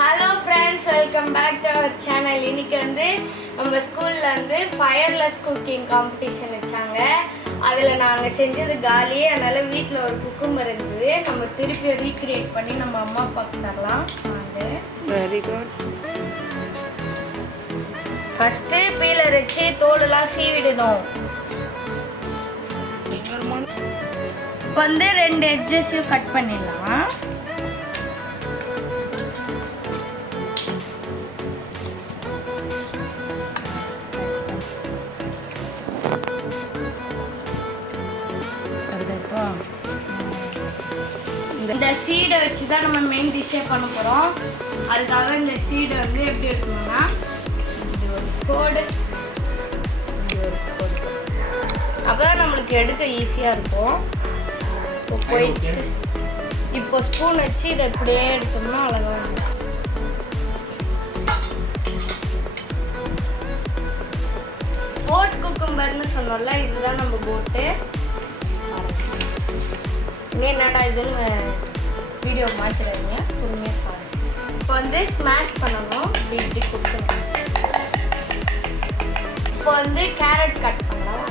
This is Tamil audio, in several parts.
Hello friends, welcome back to our channel. இன்னைக்கு வந்து நம்ம ஸ்கூலில் வந்து ஃபயர்லெஸ் குக்கிங் காம்படிஷன் வச்சாங்க. அதில் நாங்கள் செஞ்சது காலி. அதனால் வீட்டில் ஒரு குக்கும்பர் இருந்தது. நம்ம திருப்பி ரீக்ரியேட் பண்ணி நம்ம அம்மா அப்பாவுக்கு தரலாம். Very good. ஃபஸ்ட்டு பீலர் வச்சு தோலெல்லாம் சீவிடணும். இப்போ வந்து 2 எட்ஜஸையும் கட் பண்ணிடலாம். இந்த சீடை வச்சு தான் நம்ம மெயின் டிஷ்ஷே பண்ண போகிறோம். அதுக்காக இந்த சீடை வந்து எப்படி எடுக்கணும்னா இப்படி ஒரு கோடு, அப்போதான் நம்மளுக்கு எடுக்க ஈஸியாக இருக்கும். இப்போ போயிட்டு இப்போ ஸ்பூன் வச்சு இதை இப்படியே எடுத்தோம்னா அழகாக இருக்கும். போட் குக்கும்பர்னு சொன்னோம்ல, இதுதான் நம்ம போட்டு. இங்கே என்னடா இதுன்னு வீடியோ மாற்றுறாங்க, பொறுமையாக பாருங்க. இப்போ வந்து ஸ்மாஷ் பண்ணணும், இப்படி கொடுக்கணும். இப்போ வந்து கேரட் கட் பண்ணலாம்.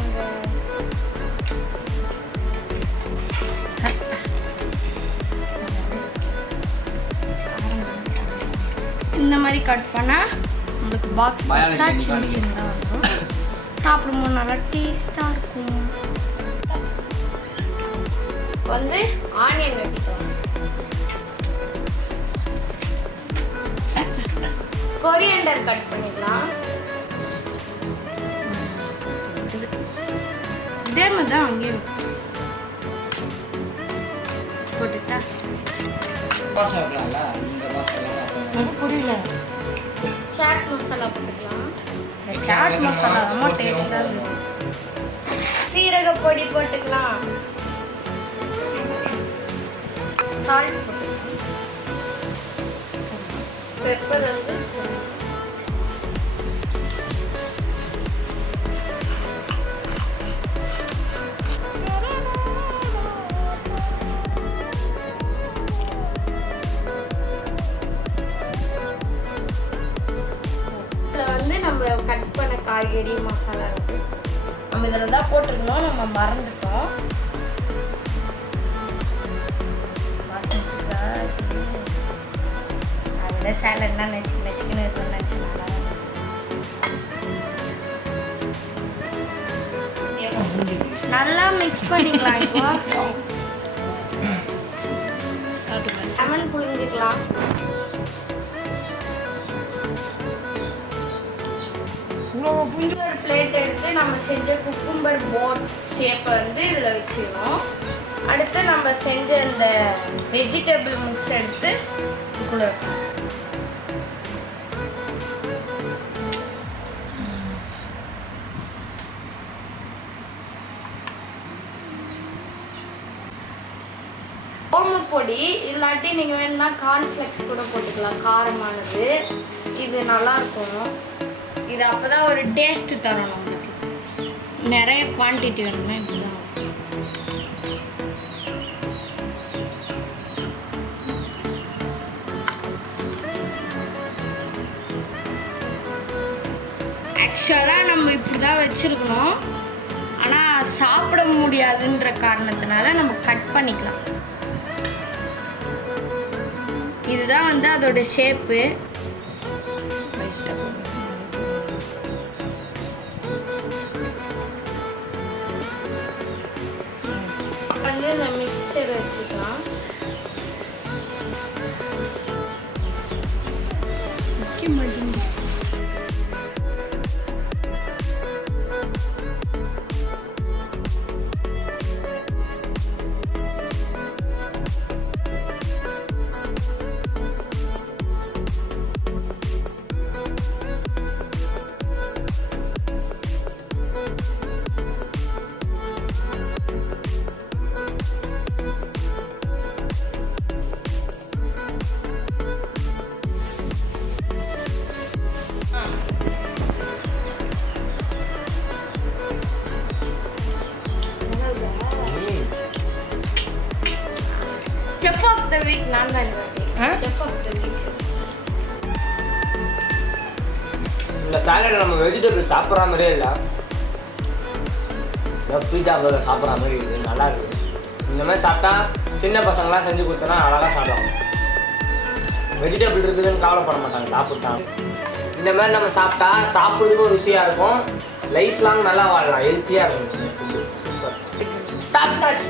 இந்த மாதிரி கட் பண்ணால் நம்மளுக்கு பாக்ஸ் பாக்ஸாக சின்ன சின்னதாக வந்துடும். சாப்பிடும்போது நல்லா டேஸ்ட்டாக இருக்கும். வந்து ஆனியன் வெட்டிக்கலாம். கொரியண்டர் கட் பண்ணிக்கலாம். இதே மாதிரி தான் அங்கேயும் போட்டுட்டா புரியல. சாட் மசாலா போட்டுக்கலாம். சாட் மசாலா ரொம்ப டேஸ்டாக இருக்கும். சீரக பொடி போட்டுக்கலாம். சால்ட் போட்டுக்கலாம். பெப்பர் வந்து நம்ம கட் பண்ண காய்கறி மசாலா இருக்கு. நம்ம இதில் தான் போட்டிருக்கணும், நம்ம மறந்துட்டோம். அதில் சேலட்னா நச்சுன்னு இருக்கணும். நல்லா மிக்ஸ் பண்ணிக்கலாம். இப்போ லெமன் புழிஞ்சிக்கலாம். ஒரு பிளேட் எடுத்து நம்ம செஞ்ச குக்கும்பர் போட் ஷேப்பை வந்து இதில் வச்சுக்கணும். அடுத்து நம்ம செஞ்ச இந்த வெஜிடபிள் மிக்ஸ் எடுத்து கூட வைக்கணும். ஓமப்பொடி இல்லாட்டி நீங்கள் வேணும்னா கார்ன்ஃப்ளெக்ஸ் கூட போட்டுக்கலாம். காரமானது இது நல்லாயிருக்கும். இது அப்போ தான் ஒரு டேஸ்ட்டு தரும் நம்மளுக்கு. நிறைய குவான்டிட்டி வேணும்னா இப்படிதான். ஆக்சுவலாக நம்ம இப்படி தான் வச்சுருக்கணும். ஆனால் சாப்பிட முடியாதுன்ற காரணத்தினால நம்ம கட் பண்ணிக்கலாம். இதுதான் வந்து அதோட ஷேப்பு. வந்து இந்த மிக்சர் வச்சுக்கலாம். Chef of the week, நான் தான். Chef of the week. இந்த சாலட் நம்ம வெஜிடபிள் சாப்பிட்ற மாதிரியே இல்லை, பீஸா பர்கர் சாப்பிட்ற மாதிரி இருக்குது, நல்லா இருக்குது. இந்த மாதிரி சாப்பிட்டா சின்ன பசங்களாம் செஞ்சு கொடுத்தோன்னா அழகாக சாப்பிடுவாங்க. வெஜிடபிள் இருக்குதுன்னு கவலைப்பட மாட்டாங்க சாப்பிட்டாங்க. இந்த மாதிரி நம்ம சாப்பிட்டா சாப்பிட்றதுக்கு ஒரு ருசியாக இருக்கும், லைஃப் லாங் நல்லா வாழலாம், ஹெல்த்தியாக இருக்கும். Super, top notch.